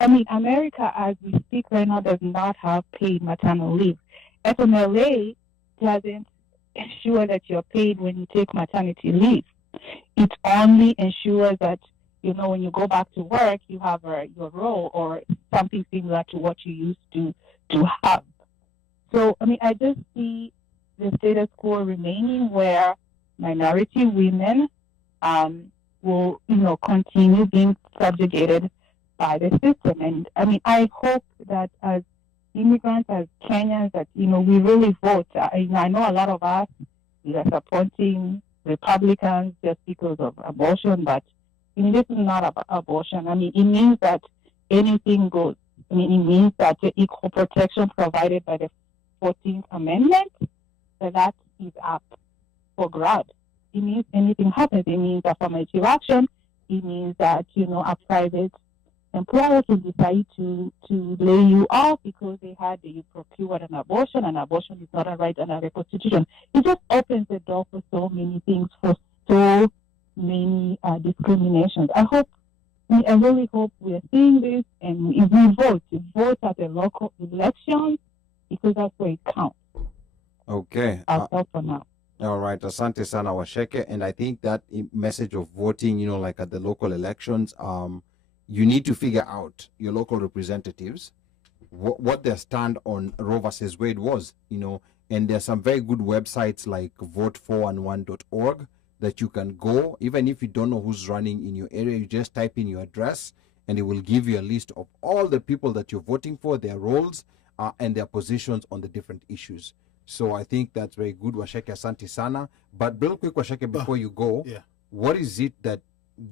I mean, America, as we speak right now, does not have paid maternal leave. FMLA doesn't ensure that you're paid when you take maternity leave. It only ensures that, you know, when you go back to work, you have your role or something similar to what you used to have. So, I mean, I just see the status quo remaining where minority women will, you know, continue being subjugated by the system. And I mean, I hope that as immigrants, as Kenyans, that, you know, we really vote. I know a lot of us, we are supporting Republicans just because of abortion, but I mean, this is not about abortion. I mean, it means that anything goes. I mean, it means that the equal protection provided by the 14th Amendment, that is up for grabs. It means anything happens. It means affirmative action. It means that, you know, a private employer can decide to lay you off because you procured an abortion, and abortion is not a right under the Constitution. It just opens the door for so many things, for so many discriminations. I really hope we are seeing this, and if we vote at the local elections, because that's where it counts. Okay. I'll stop for now. All right, asante sana Washeke, and I think that message of voting, you know, like at the local elections, you need to figure out your local representatives, what their stand on Roe versus Wade was, you know, and there's some very good websites like vote411.org that you can go, even if you don't know who's running in your area, you just type in your address and it will give you a list of all the people that you're voting for, their roles, and their positions on the different issues. So I think that's very good, Washeke, asante sana. But real quick, Washeke, before you go, what is it that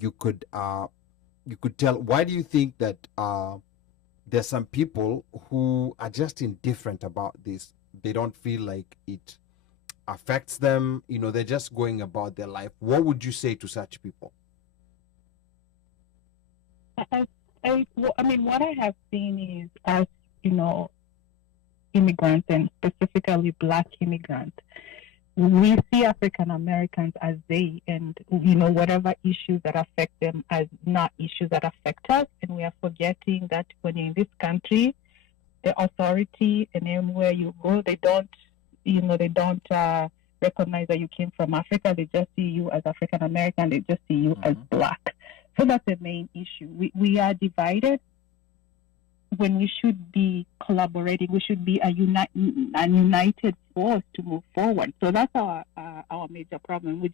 you could tell? Why do you think that there's some people who are just indifferent about this? They don't feel like it affects them. You know, they're just going about their life. What would you say to such people? I mean, what I have seen is, as you know, immigrants, and specifically Black immigrants, we see African Americans as they, and you know, whatever issues that affect them as not issues that affect us, and we are forgetting that when you're in this country, the authority, and anywhere you go, they don't recognize that you came from Africa. They just see you as African American. They just see you as Black. So that's the main issue. We are divided when we should be collaborating. We should be a united force to move forward. So that's our major problem. We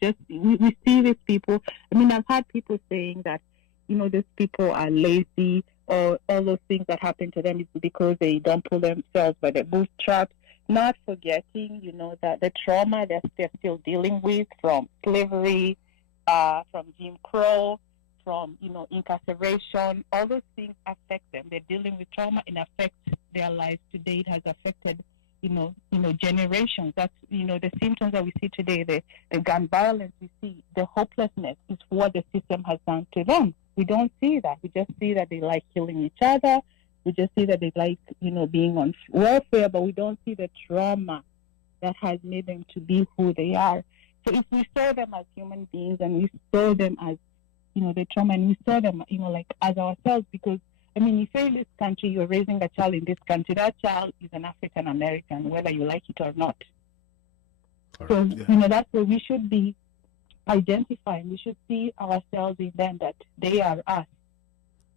see these people. I mean, I've had people saying that, you know, these people are lazy, or all those things that happen to them is because they don't pull themselves by the bootstraps, not forgetting, you know, that the trauma that they're still dealing with from slavery, from Jim Crow, from, you know, incarceration. All those things affect them. They're dealing with trauma and affect their lives today. It has affected, you know, generations. That's, you know, the symptoms that we see today, the gun violence we see, the hopelessness is what the system has done to them. We don't see that. We just see that they like killing each other. We just see that they like, you know, being on welfare, but we don't see the trauma that has made them to be who they are. So if we saw them as human beings, and we saw them as, you know, the trauma, and we saw them, you know, like as ourselves, because, I mean, if you're in this country, you're raising a child in this country, that child is an African American, whether you like it or not. So, you know, that's where we should be identifying. We should see ourselves in them, that they are us.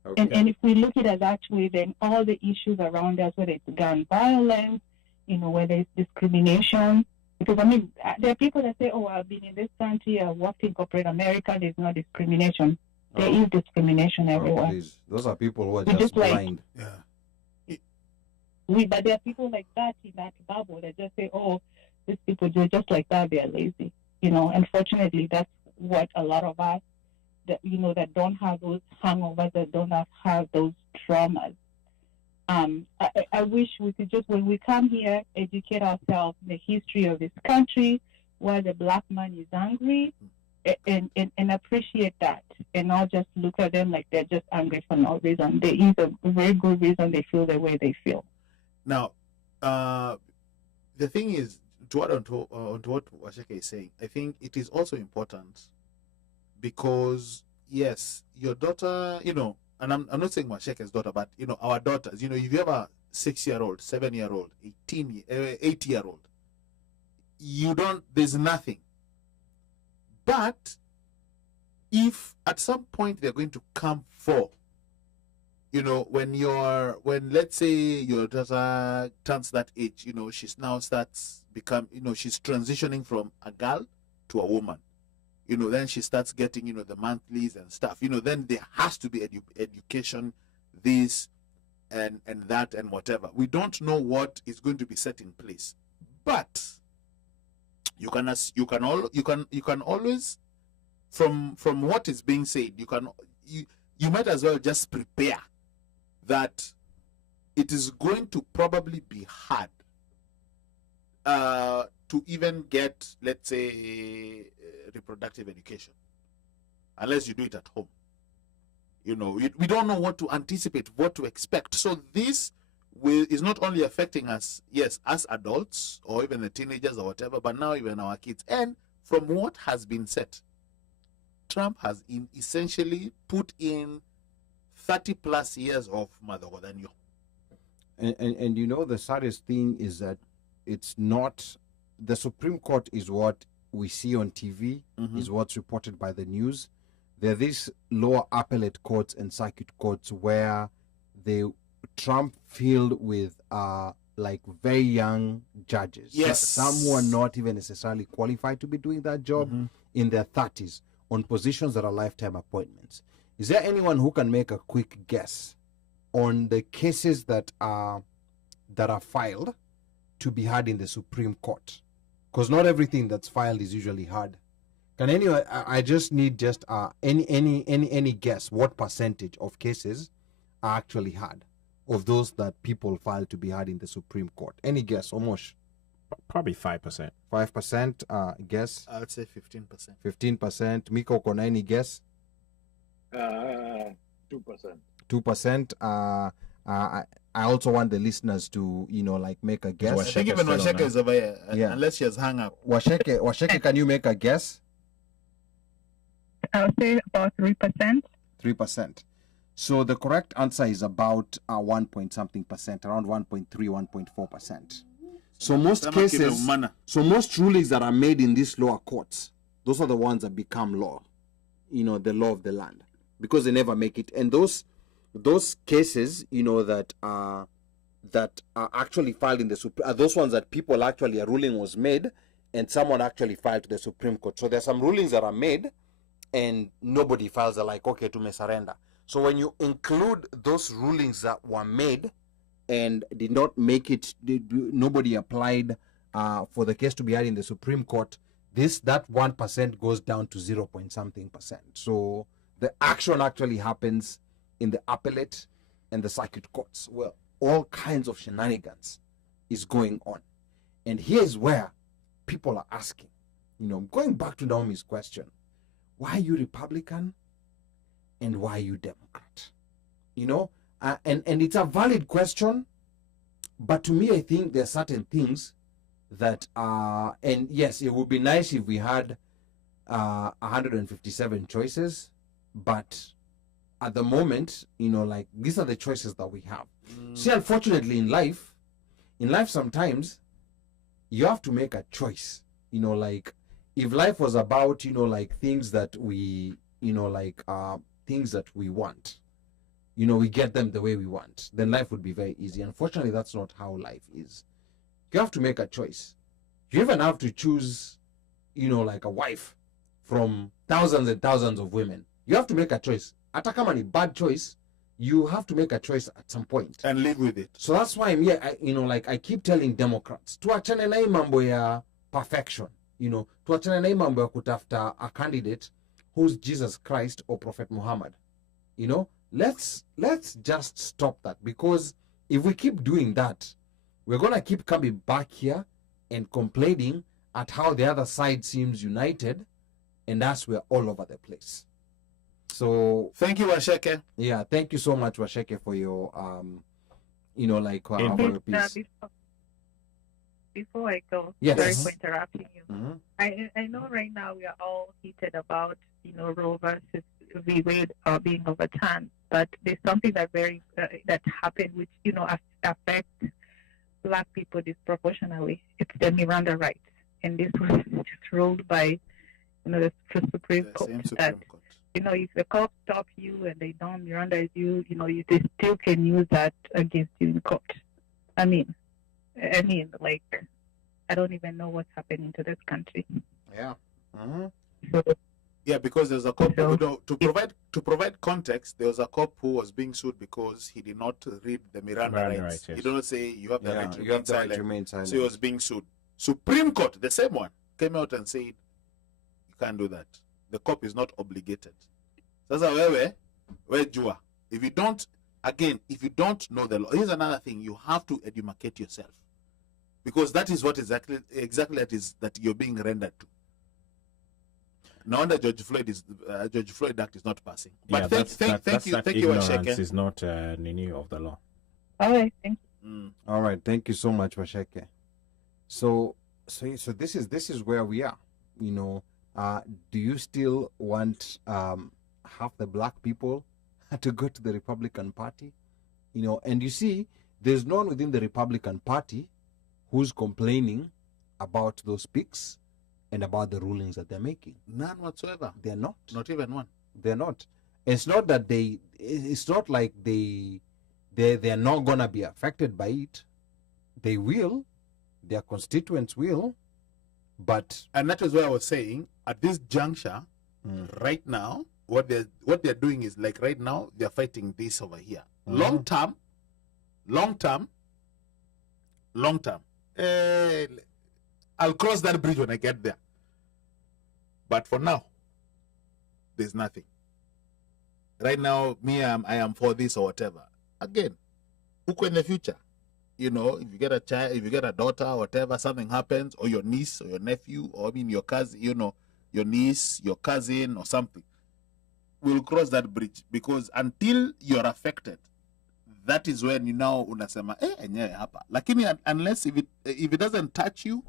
Okay. And if we look at it as actually, then all the issues around us, whether it's gun violence, you know, whether it's discrimination, because, I mean, there are people that say, oh, I've been in this country, I've worked in corporate America, there's no discrimination. There is discrimination everywhere. Please. Those are people who are just blind. But there are people like that in that bubble that just say, oh, these people do just like that, they're lazy. You know, unfortunately, that's what a lot of us, that, you know, that don't have those hangovers, that don't have those traumas. I wish we could just, when we come here, educate ourselves in the history of this country, why the Black man is angry, and appreciate that, and not just look at them like they're just angry for no reason. There is a very good reason they feel the way they feel. Now, the thing is, to what Washeke is saying, I think it is also important because, yes, your daughter, you know, and I'm not saying Washeke's daughter, but you know, our daughters, you know, if you have a 6-year-old, 7-year-old, 8-year-old, there's nothing. But if at some point they're going to come for, you know, when let's say your daughter turns that age, you know, she's transitioning from a girl to a woman, you know, then she starts getting, you know, the monthlies and stuff, you know, then there has to be education, this and that and whatever. We don't know what is going to be set in place, but you can always, from what is being said, you might as well just prepare that it is going to probably be hard to even get, let's say, reproductive education, unless you do it at home. You know, we don't know what to anticipate, what to expect. So this is not only affecting us, yes, as adults or even the teenagers or whatever, but now even our kids. And from what has been said, Trump has essentially put in 30 plus years of motherhood than you. And you know, the saddest thing is that it's not, the Supreme Court is what we see on TV, is what's reported by the news. There are these lower appellate courts and circuit courts where Trump filled with like very young judges. Yes. Some who are not even necessarily qualified to be doing that job, in their 30s, on positions that are lifetime appointments. Is there anyone who can make a quick guess on the cases that are filed to be heard in the Supreme Court? Because not everything that's filed is usually heard. Can anyone? I just need any guess what percentage of cases are actually heard, of those that people file to be heard in the Supreme Court? Any guess, Omosh? Probably 5%. 5%. Guess. I would say 15%. 15%. Miko, kona any guess? 2%. 2%. I also want the listeners to, you know, like make a guess. I think even Washeke is over here, Yeah. unless she has hung up. Washeke, can you make a guess? I'll say about 3%. 3%. So the correct answer is about 1-point-something%, around 1.3, 1.4%. So most cases, so most rulings that are made in these lower courts, those are the ones that become law, you know, the law of the land, because they never make it. And those cases, you know, that are actually filed in the Supreme, are those ones that people actually, a ruling was made and someone actually filed to the Supreme Court. So there's some rulings that are made and nobody files. They're like, okay, to me surrender. So when you include those rulings that were made and did not make it, nobody applied for the case to be heard in the Supreme Court, that 1% goes down to 0-point-something%. So the action actually happens in the appellate and the circuit courts, where all kinds of shenanigans is going on. And here's where people are asking, you know, going back to Naomi's question, why are you Republican and why are you Democrat? You know, and it's a valid question, but to me, I think there are certain things that are, and yes, it would be nice if we had 157 choices, but at the moment, you know, like, these are the choices that we have. See, unfortunately, in life sometimes you have to make a choice. You know, like, if life was about, you know, like, things that we, you know, like, things that we want, you know, we get them the way we want, then life would be very easy. Unfortunately, that's not how life is. You have to make a choice. You even have to choose, you know, like, a wife from thousands and thousands of women. You have to make a choice. Hata kama ni bad choice, you have to make a choice at some point and live with it. So that's why I'm here. You know, like, I keep telling Democrats, tuachane na hii mambo ya perfection. You know, tuachane na hii mambo ya kutafuta a candidate who's Jesus Christ or Prophet Muhammad. You know, let's just stop that, because if we keep doing that, we're gonna keep coming back here and complaining at how the other side seems united, and that's we're all over the place. So thank you, Washeke. Yeah, thank you so much, Washeke, for your you know, like, for your piece. Before I go, Yes. sorry for interrupting you. I know right now we are all heated about, you know, Roe versus reweighed or being overturned. But there's something that happened, which affects Black people disproportionately. It's the Miranda rights, and this was just ruled by the Supreme Court. If the cops stop you and they don't Miranda you, they still can use that against you in court. I mean, like, I don't even know what's happening to this country. Yeah. So, yeah, because there's a cop. To provide context, there was a cop who was being sued because he did not read the Miranda rights. Yes. He did not say you have the right to remain silent. So he was being sued. Supreme Court, the same one, came out and said you can't do that. The cop is not obligated. Sasa wewe jua. If you don't know the law, here's another thing: you have to educate yourself, because that is what exactly that you're being rendered to. No wonder George Floyd Act is not passing. But thank you, ignorance is not Nini of the law. All right, thank you. All right, thank you so much, Washeke. So this is where we are. Do you still want half the Black people to go to the Republican Party? And you see, there's no one within the Republican Party who's complaining about those picks and about the rulings that they're making. None whatsoever. They're not. Not even one. They're not. It's not that it's not like they're not gonna be affected by it. They will. Their constituents will. And that is why I was saying, at this juncture, right now, what they're doing is, like, right now they're fighting this over here. Long term, I'll cross that bridge when I get there. But for now, there's nothing. Right now, I am for this or whatever. Again, who in the future? If you get a child, if you get a daughter or whatever, something happens, or your niece or your nephew, or your cousin, your niece, your cousin or something, we'll cross that bridge, because until you're affected, that is when you now unasema hapa. Lakini unless if it doesn't touch you,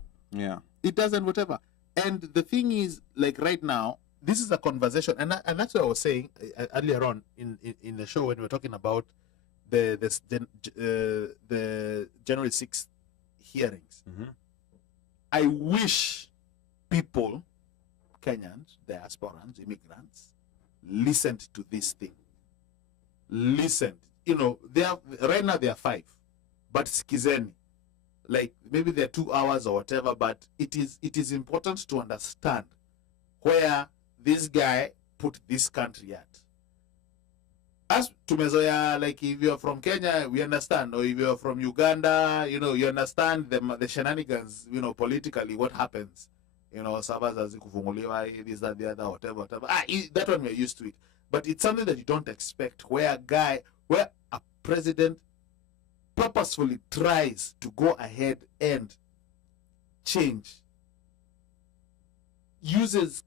it doesn't whatever. And the thing is, like, right now, this is a conversation, and that's what I was saying earlier on in the show when we were talking about the January 6th hearings. I wish people, Kenyans, diasporans, immigrants, listened to this thing. Listened. Right now they are 5, but skizeni, like, maybe they're 2 hours or whatever, but it is important to understand where this guy put this country at. As tumezoea, like, if you're from Kenya, we understand, or if you're from Uganda, you understand the shenanigans, politically, what happens. Savas kufunguliwa, this, that, the other, whatever. That one we're used to it. But it's something that you don't expect, where a president purposefully tries to go ahead and change, uses,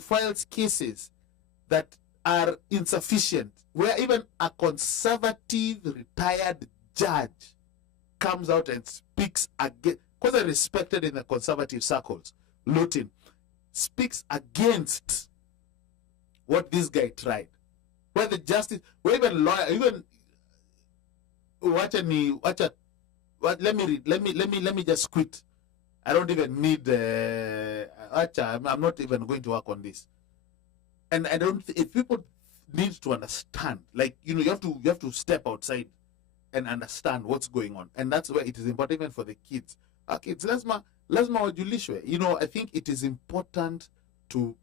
files cases that are insufficient, where even a conservative retired judge comes out and speaks against, because they're respected in the conservative circles, Lutin, speaks against what this guy tried. Where the justice, where even lawyer, even let me read. Let me just quit. I don't even need. I'm not even going to work on this. And I don't. If people need to understand, like, you have to step outside and understand what's going on, and that's where it is important even for the kids. Kids, lazima wajulishwe. I think it is important to.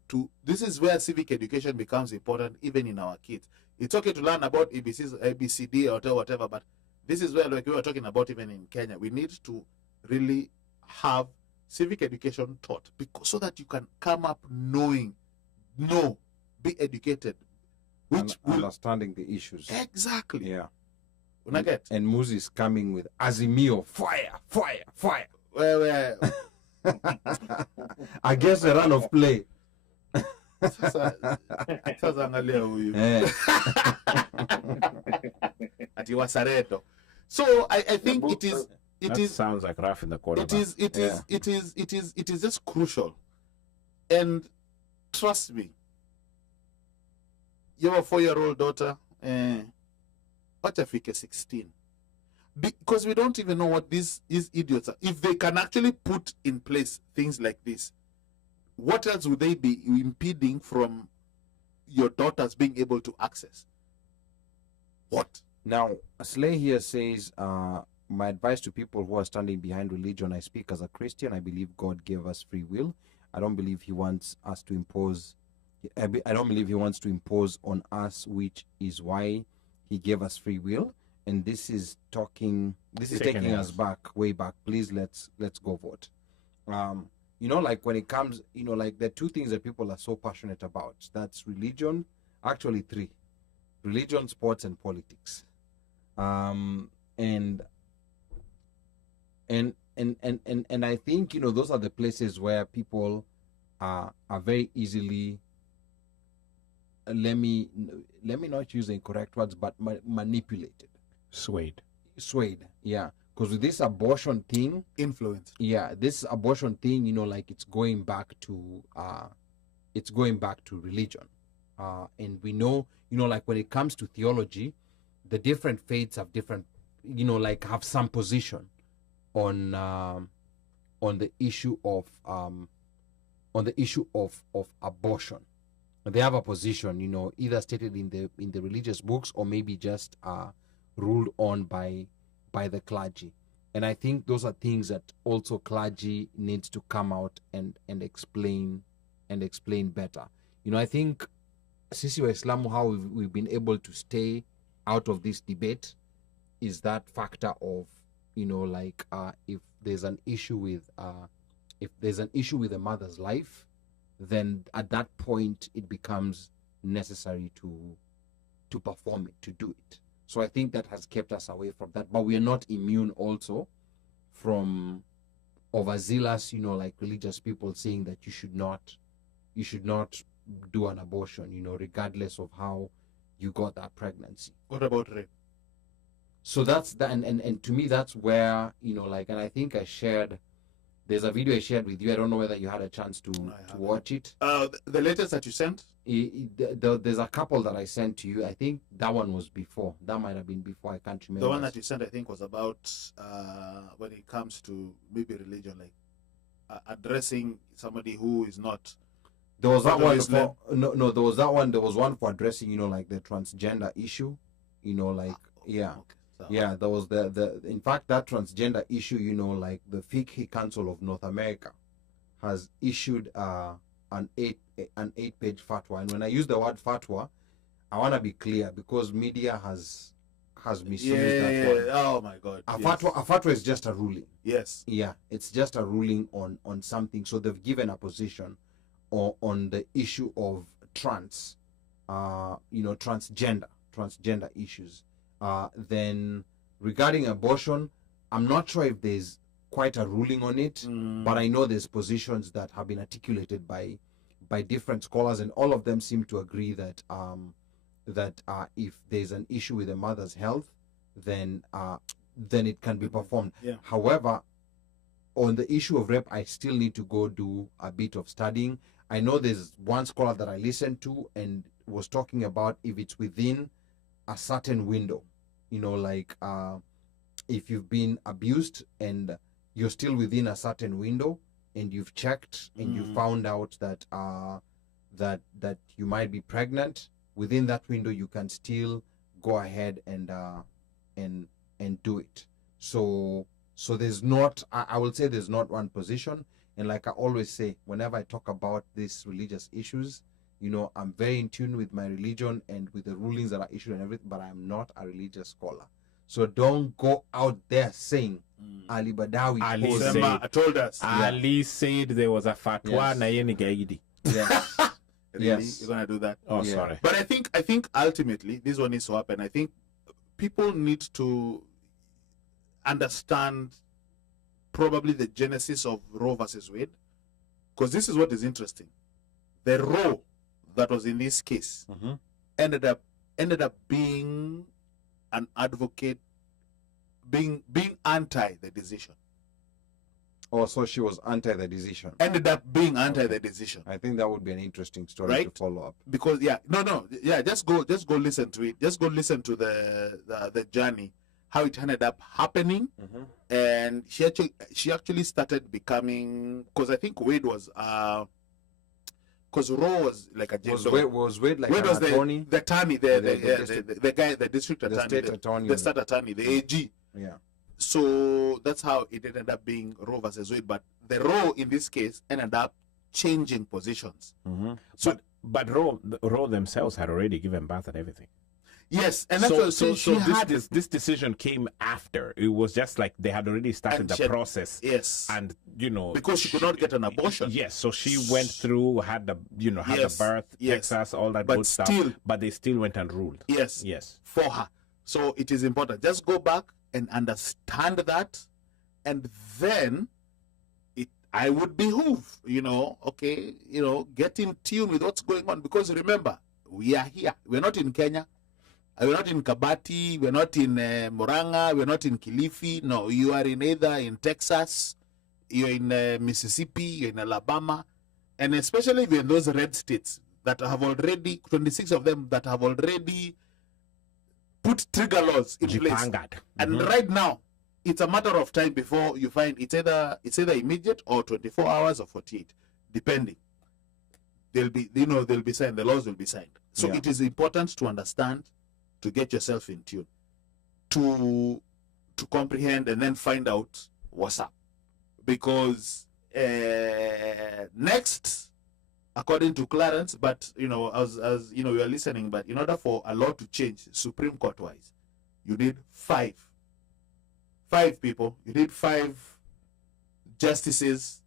This is where civic education becomes important, even in our kids. It's okay to learn about ABCD or whatever, but this is where, like we were talking about, even in Kenya, we need to really have civic education taught, so that you can come up be educated, understanding the issues. Exactly. Yeah. Unaget? And Muzi is coming with Azimio, fire. Well, I guess a run of play. Sasa angalia huyu. Ati wasareto. So I think it sounds like rough in the quarterback. It is just crucial. And trust me, you have a 4-year-old daughter, wacha afike 16. Because we don't even know what these idiots are. If they can actually put in place things like this, what else would they be impeding from your daughters being able to access? What? Now, Slay here says, my advice to people who are standing behind religion, I speak as a Christian. I believe God gave us free will. I don't believe he wants us to impose, I don't believe he wants to impose on us, which is why he gave us free will. And this is taking us back, way back. Please, let's go vote. You know, like when it comes, you know, like the two things that people are so passionate about, that's religion, actually three: religion, sports, and politics. And I think, you know, those are the places where people are very easily, let me not use the incorrect words, but manipulated. Swayed. Yeah. Because with this abortion thing, Influence. yeah, this abortion thing, you know, like it's going back to religion. And we know, you know, like when it comes to theology, the different faiths have different, you know, like have some position on the issue of abortion. They have a position, you know, either stated in the religious books or maybe just ruled on by the clergy. And I think those are things that also clergy needs to come out and explain better. You know, I think Sisi wa Islamu, how we've been able to stay out of this debate is that factor of, you know, like if there's an issue with a mother's life, then at that point it becomes necessary to perform it, to do it. So I think that has kept us away from that. But we are not immune also from overzealous, you know, like religious people saying that you should not do an abortion, you know, regardless of how you got that pregnancy. What about rape? So that's that, and to me that's where, you know, like, and I think there's a video I shared with you. I don't know whether you had a chance to watch it. The latest that you sent? There's a couple that I sent to you. I think that one was before. That might have been before. I can't remember. The one that you sent, I think, was about when it comes to maybe religion, like addressing somebody who is not. There was that one for, no. There was that one. There was one for addressing, you know, like the transgender issue. You know, like yeah. Okay. Yeah, there was the in fact that transgender issue, you know, like the Fiqh Council of North America has issued an 8-page fatwa. And when I use the word fatwa, I want to be clear because media has misused that word. Oh my God. A fatwa is just a ruling. Yes. Yeah, it's just a ruling on something. So they've given a position on the issue of transgender issues. Then regarding abortion, I'm not sure if there's quite a ruling on it, but I know there's positions that have been articulated by different scholars, and all of them seem to agree that if there's an issue with a mother's health, then it can be performed. Yeah. However, on the issue of rape, I still need to go do a bit of studying. I know there's one scholar that I listened to and was talking about if it's within a certain window, you know, like if you've been abused and you're still within a certain window and you've checked and you found out that that you might be pregnant, within that window you can still go ahead and do it. So there's not, I will say there's not one position. And like I always say, whenever I talk about these religious issues, you know, I'm very in tune with my religion and with the rulings that are issued and everything, but I'm not a religious scholar. So don't go out there saying Ali Badawy told us. Ali said there was a fatwa na yeye ni gaidi. Yes. Really? Yes. You're gonna do that? Oh, Yeah. sorry. But I think ultimately this one needs to happen. I think people need to understand probably the genesis of Roe versus Wade, because this is what is interesting. The Roe that was in this case ended up being an advocate, being anti the decision. Oh, so she was anti the decision. Ended up being anti the decision. I think that would be an interesting story Right? to follow up. Because just go listen to it. Just go listen to the journey, how it ended up happening. And she actually started becoming, because I think Wade was because Roe was like a Was Wade like Wade an was attorney? the attorney, the guy, the district attorney, state attorney. the state attorney, the AG. Yeah. So that's how it ended up being Roe versus Wade. But the Roe in this case ended up changing positions. So, but Roe themselves had already given birth and everything. Yes, and that's what this decision came after. It was just like they had already started the process. Yes, and because she could not get an abortion. Yes, so she went through, had the the birth, Texas, all that good stuff. But they still went and ruled. Yes, yes, for her. So it is important. Just go back and understand that, and then I would behoove, get in tune with what's going on, because remember, we are here. We're not in Kenya. We're not in Kabati. We're not in Moranga. We're not in Kilifi. No, you are either in Texas, you're in Mississippi, you're in Alabama, and especially if you're in those red states that have already, 26 of them that have already put trigger laws in place. And right now, it's a matter of time before you find it's either immediate or 24 hours or 48, depending. They'll be signed. The laws will be signed. So it is important to understand, to get yourself in tune, to comprehend, and then find out what's up. Because next, according to Clarence, but as we are listening, but in order for a law to change, Supreme Court wise, you need five people. You need 5 justices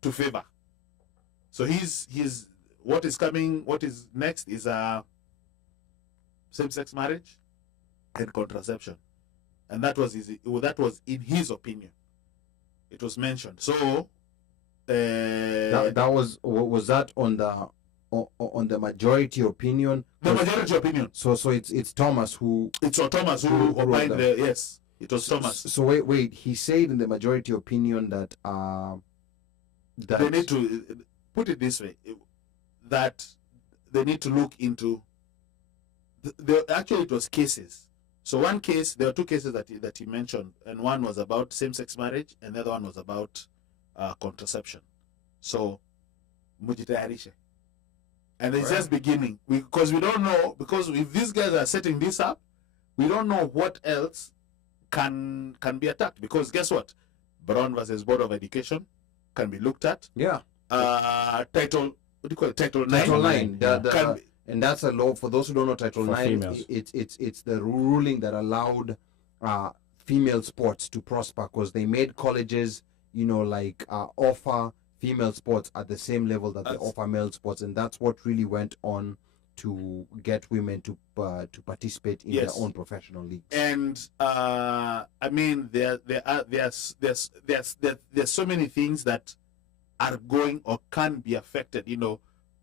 to favor. So what is next is same-sex marriage and contraception, and that was in his opinion. It was mentioned. So that was that on the majority opinion. The majority opinion. So it's Thomas who. It's Thomas who opined. Yes, it was Thomas. So wait. He said in the majority opinion that they need to put it this way, that they need to look into. Actually, it was cases. So one case, there were 2 cases that he mentioned, and one was about same-sex marriage, and the other one was about contraception. So, mujitayarishe. And it's just beginning, because we don't know, because if these guys are setting this up, we don't know what else can be attacked. Because guess what? Brown versus Board of Education can be looked at. Yeah. Title 9. Title 9. And that's a law, for those who don't know, Title 9, it's the ruling that allowed female sports to prosper, because they made colleges, offer female sports at the same level that they offer male sports, and that's what really went on to get women to participate in their own professional leagues. And I mean, there's so many things that are going or can be affected,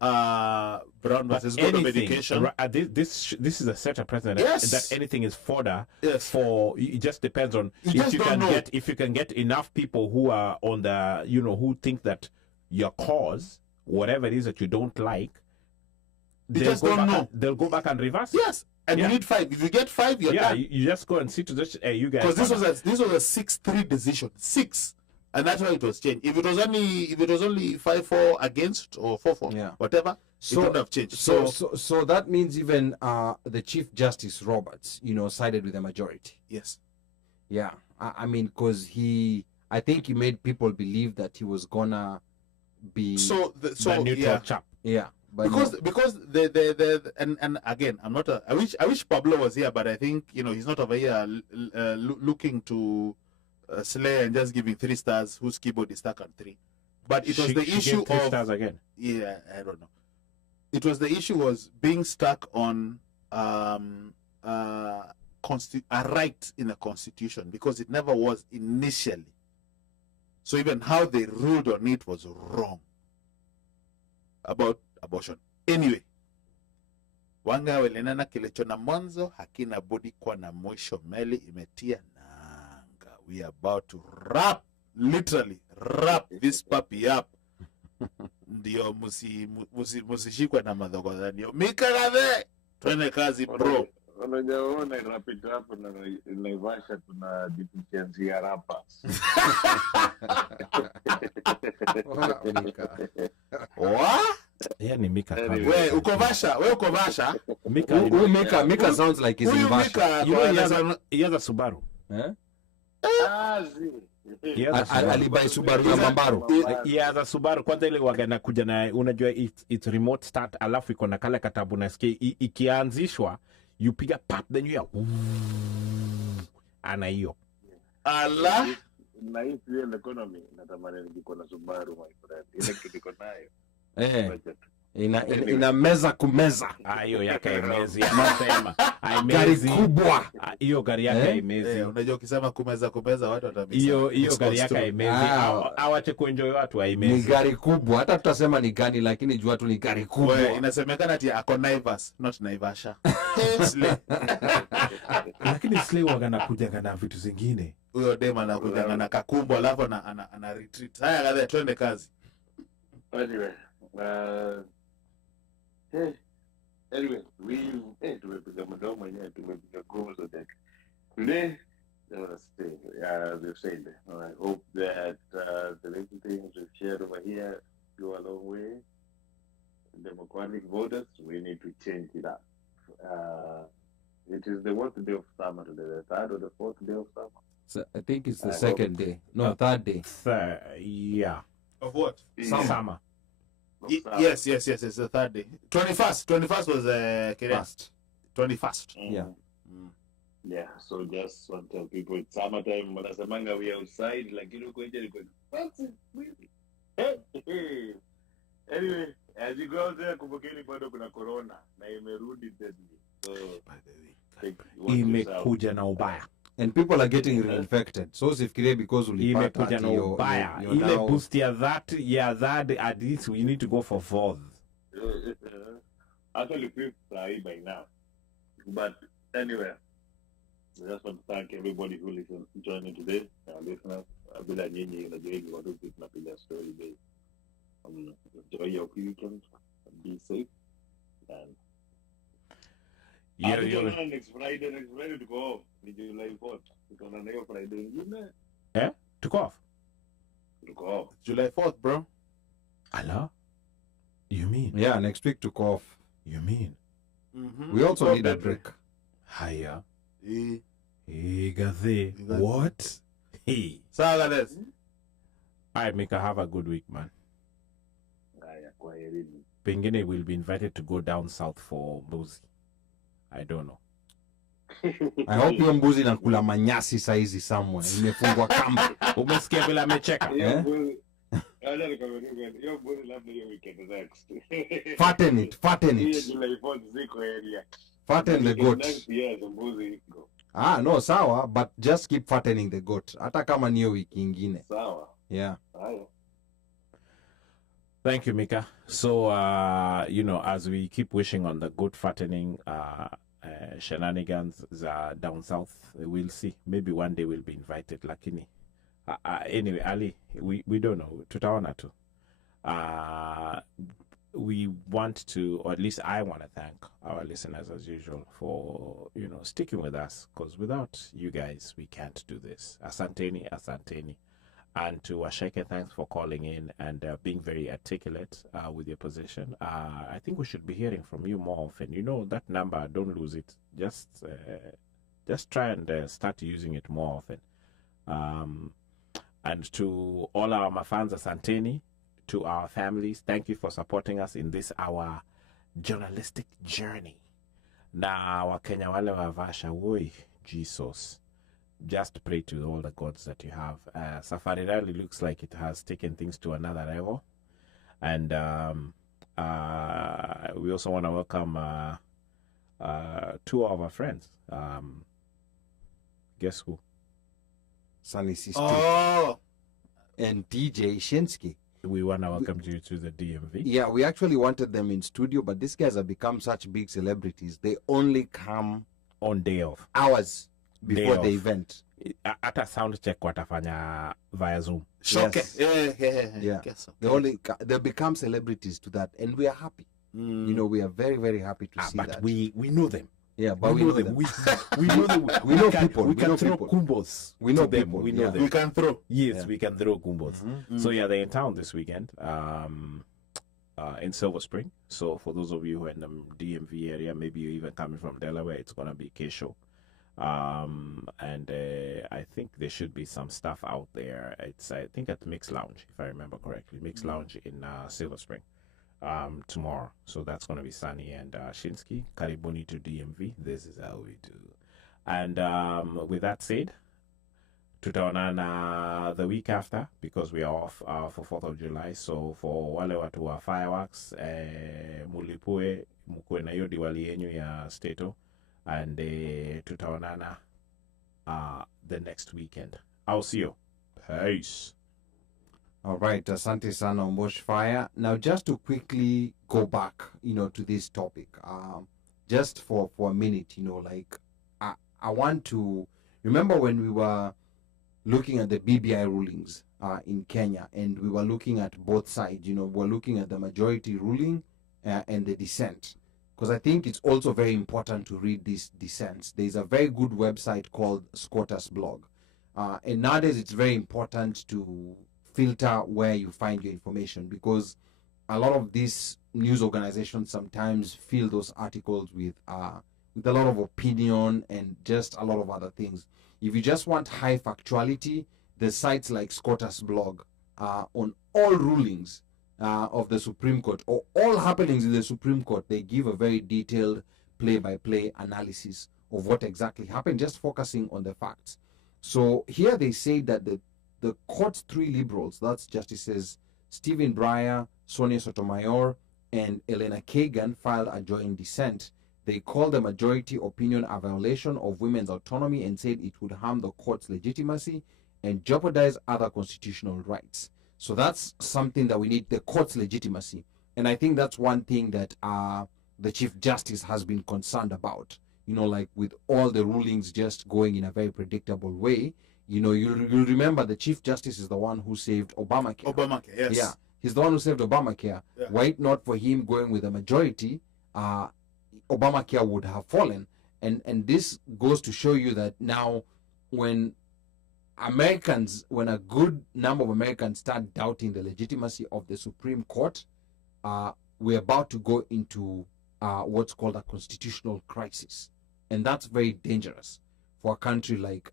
Brown versus Board of Education. This is a set of precedent that anything is fodder for. It just depends on if you can get enough people who are on the who think that your cause, whatever it is that you don't like, they'll go back and reverse. Yes, and you need 5. If you get 5, you're done. You just go and see to this. You guys, because this was a 6-3 decision. 6. And that's why it was changed. If it was only 5-4 against or 4-4, whatever, it would have changed. So that means even the Chief Justice Roberts, sided with the majority. Yes. Yeah. I mean, because I think he made people believe that he was gonna be the neutral chap. Yeah. But because and again, I'm not I wish Pablo was here, but I think he's not over here looking to slay and just giving 3 stars whose keyboard is stuck on 3. But it was the issue of 3 stars again. Yeah, I don't know. It was the issue was being stuck on a right in the Constitution, because it never was initially. So even how they ruled on it was wrong about abortion. Anyway, wanga welenana kilicho na mwanzo hakina budi kwa na mwisho, meli imetia. We are about to wrap literally wrap this puppy up. Ndio musishikwe na madhogodhani. Mika kadhe twende kazi bro. Unajua wrap it up na Naivasha tuna deficiency ya rappers. Yani Mika. Wewe uko Vasha? Mika sounds like he's in Vasha. You know he has a Subaru. Alibai Subaru ya Mambaro. He has a Subaru. Kwanza ile wagana kuja na unajua it's remote start, alafu iko na kale katabu nasikia ikianzishwa you piga pap then you hear ana hiyo. Allah na hii fuel economy natamani niko na Subaru my friend. Ile kitu iko nayo. Ina meza kumeza. Hiyo yake imezi anasema. Gari kubwa. Hiyo gari yake imezi. Unajua ukisema kumeza watu watamisa. Hiyo gari yake imezi. Awache kuenjoy watu wa imezi. Ni gari kubwa. Hata tutasema ni gani lakini jua tu ni gari kubwa. Wewe inasemekana ati ako Naivas, not Naivasha. Lakini Slay wagana kuja na vitu zingine. Huyo dema anakuja na kakumbo alafu ana retreat. Haya kadha twende kazi. Anyway, tumepiga mdomo yenyewe, tumepiga gumzo that today they want to stay. They've said, I hope that the little things we've shared over here go a long way. Democratic voters, we need to change it up. It is the what day of summer today, the third or the fourth day of summer? So I think it's the second day. No, third day. Yeah. Of what? Summer. Yes, it's the third day. 21st was First. 21st. Yeah. Yeah, so just want to tell people it's summertime. Wanasemanga we outside, like you know, go nje anyway, as you go out there, kumbukeni bado kuna corona na imerudi deadly. So imekuja na ubaya. And people are getting reinfected. So usifikirie because ulipata imekuja na ubaya. Ile boost ya that at least we need to go for fourth. Actually fifth by now. But anyway, I just want to thank everybody who listened joining today. Listeners, bila nyinyi unajua hivi watu tunapiga story day. Enjoy your weekend, be safe, and next Friday to go off. Ni July 4th. Tutaona nayo Friday ingine. To go off? To go off. July 4th, bro. Allah? You mean? Yeah, next week to go off. You mean? Mm-hmm. We also need a break. Haya. Hey, Gaze. What? Hey. Sawa guys. Alright, Micah, have a good week, man. Pengine will be invited to go down south for mbuzi. I don't know. I hope hiyo mbuzi nakula manyasi saizi somewhere. Imefungwa kamba. Umesikia bila amecheka? Fatten it. Fatten the goat. No, sawa, but just keep fattening the goat. Hata kama niyo wiki ingine. Sawa. Yeah. Thank you, Micah. So, as we keep wishing on the goat fattening shenanigans down south, we'll see. Maybe one day we'll be invited. Lakini. Anyway, Ali, we don't know. Tutaona tu. We want to, or at least I want to thank our listeners as usual for, sticking with us. Because without you guys, we can't do this. Asanteni. And to Asheke, thanks for calling in and being very articulate with your position. I think we should be hearing from you more often. You know that number, don't lose it. Just try and start using it more often. And to all our mafans, asanteni. To our families, thank you for supporting us in this, our journalistic journey. Na Wakenya wale wa Vasha, woi, Jesus. Just pray to all the gods that you have. Safari Rally looks like it has taken things to another level. And we also want to welcome two of our friends. Guess who? Sunny Sister. Oh! And DJ Shinsky. We want to welcome you to the DMV. Yeah, we actually wanted them in studio, but these guys have become such big celebrities. They only come on day off. Hours before the event. hata sound check watafanya via Zoom. Shoke. Yes. Yeah. They become celebrities to that, and we are happy. You know, we are very, very happy to see but that. we know them. Yeah, but we know them. We know them. We know people. We can throw people. kumbos. We know them. people. We know them. We can throw. Yes, we can throw kumbos. So yeah, they're in town this weekend. In Silver Spring. So for those of you who are in the DMV area, maybe you're even coming from Delaware, it's gonna be KEINO. And I think there should be some stuff out there. It's I think at Mix Lounge, if I remember correctly, Mix Lounge in Silver Spring tomorrow. So that's gonna be Sunny and Shinsky. Karibuni to DMV. This is how we do. And with that said, tutaonana the week after because we are off for 4th of July. So for wale watu wa fireworks, mulipue mkuwe na hiyo diwali yenyu ya Stato, and tutaonana the next weekend. I'll see you. Peace. All right, asante sana OmoshFaya. Now, just to quickly go back, you know, to this topic, just for a minute, you know, like I want to remember when we were looking at the BBI rulings in Kenya, and we were looking at both sides. You know, we're looking at the majority ruling and the dissent, because I think it's also very important to read these dissents. There's a very good website called Squatters Blog, and nowadays it's very important to filter where you find your information, because a lot of these news organizations sometimes fill those articles with a lot of opinion and just a lot of other things. If you just want high factuality, the sites like Squatters Blog on all rulings of the Supreme Court or all happenings in the Supreme Court, they give a very detailed play-by-play analysis of what exactly happened, just focusing on the facts. So here they say that the court's three liberals, that's Justices Stephen Breyer, Sonia Sotomayor, and Elena Kagan, filed a joint dissent. They called the majority opinion a violation of women's autonomy and said it would harm the court's legitimacy and jeopardize other constitutional rights. So that's something that we need, the court's legitimacy. And I think that's one thing that the Chief Justice has been concerned about. You know, like with all the rulings just going in a very predictable way. You know, you'll remember the Chief Justice is the one who saved Obamacare. Obamacare, yes. Yeah, he's the one who saved Obamacare. Yeah. Were it not for him going with a majority, Obamacare would have fallen. And this goes to show you that now when a good number of Americans start doubting the legitimacy of the Supreme Court, we're about to go into what's called a constitutional crisis. And that's very dangerous for a country like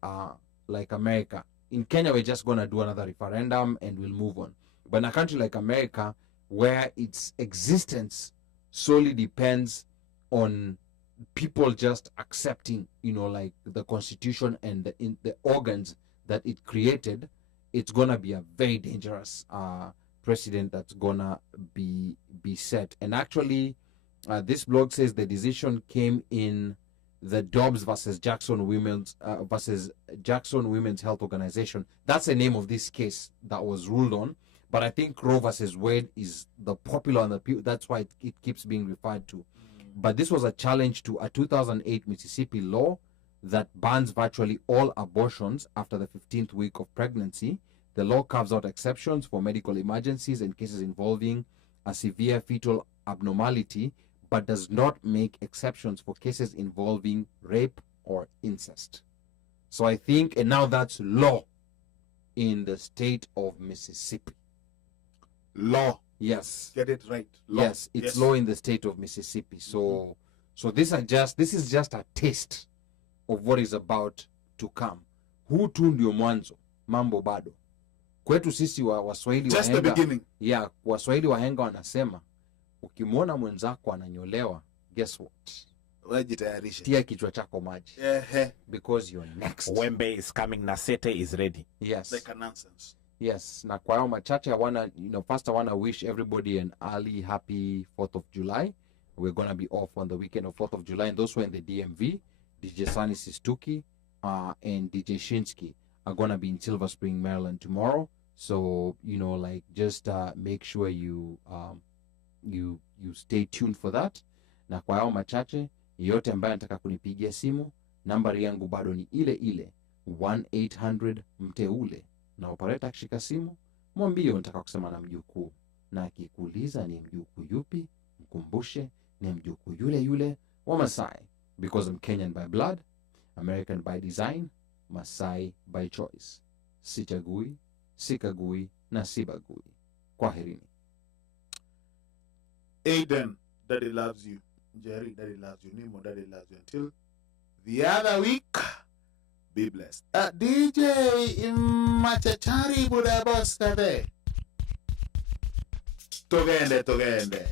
America. In Kenya, we're just going to do another referendum and we'll move on. But in a country like America, where its existence solely depends on people just accepting, you know, like the Constitution and the organs that it created, it's going to be a very dangerous precedent that's going to be set. And actually, this blog says the decision came in the Dobbs versus Jackson Women's Health Organization. That's the name of this case that was ruled on. But I think Roe versus Wade is the popular and that's why it keeps being referred to. But this was a challenge to a 2008 Mississippi law that bans virtually all abortions after the 15th week of pregnancy. The law carves out exceptions for medical emergencies and cases involving a severe fetal abnormality, but does not make exceptions for cases involving rape or incest. So I think, and now that's law in the state of Mississippi. Law. Yes. Get it right. Law. Yes, it's law in the state of Mississippi. So this is just a taste of what is about to come. Huu tu ndio mwanzo, mambo bado. Kwetu sisi Waswahili just the beginning. Yeah, Waswahili wahenga wanasema ukimwona mwenzako ananyolewa, guess what? Wajitayarishe. Tia kichwa chako maji. Because you're next. Wembe is coming, Nasete is ready. Yes. Like a nonsense. Yes. Na kwa hayo machache, first I wanna wish everybody an early happy 4th of July. We're gonna be off on the weekend of 4th of July, and those who are in the DMV, DJ Sunny Sistuki and DJ Shinsky are gonna be in Silver Spring, Maryland tomorrow. So, just make sure you stay tuned for that. Na kwa hao machache, yote ambaye anataka kunipigia simu, nambari yangu bado ni ile 1-800 mteule, na operator akishika simu mwambie unataka kusema na mjukuu, na akikuuliza ni mjukuu yupi, mkumbushe ni mjukuu yule yule wa Masai, because I'm Kenyan by blood, American by design, Masai by choice. Sichagui, sikagui na sibagui. Kwaherini. Aiden, Daddy loves you. Jerry, Daddy loves you. Nemo, Daddy loves you. Until the other week, be blessed. DJ Machachari Buda Boss Kade. Togende.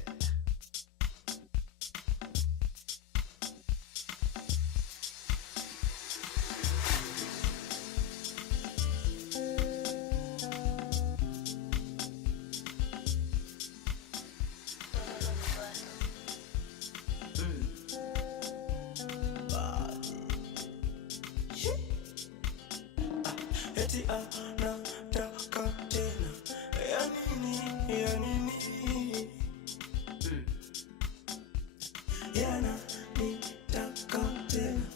Anataka tena ya nini yana nitaka tena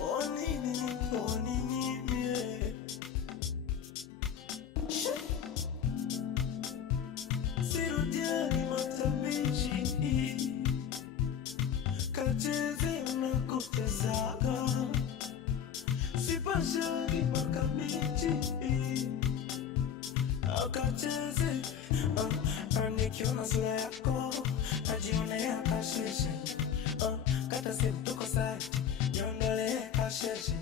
o nini mie sirudiani matabishi kacheze unakotezaga sipashagi makamichi akacheze nikiona sura yako najionea kasheshe kata simu tuko site niondolee kasheshe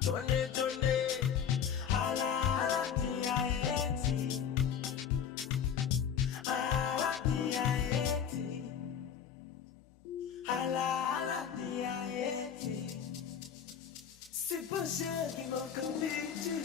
chone hala tiaeti hala tiaeti sipashagi makamichi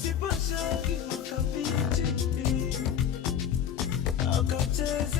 Sipashagi makabiti akacheze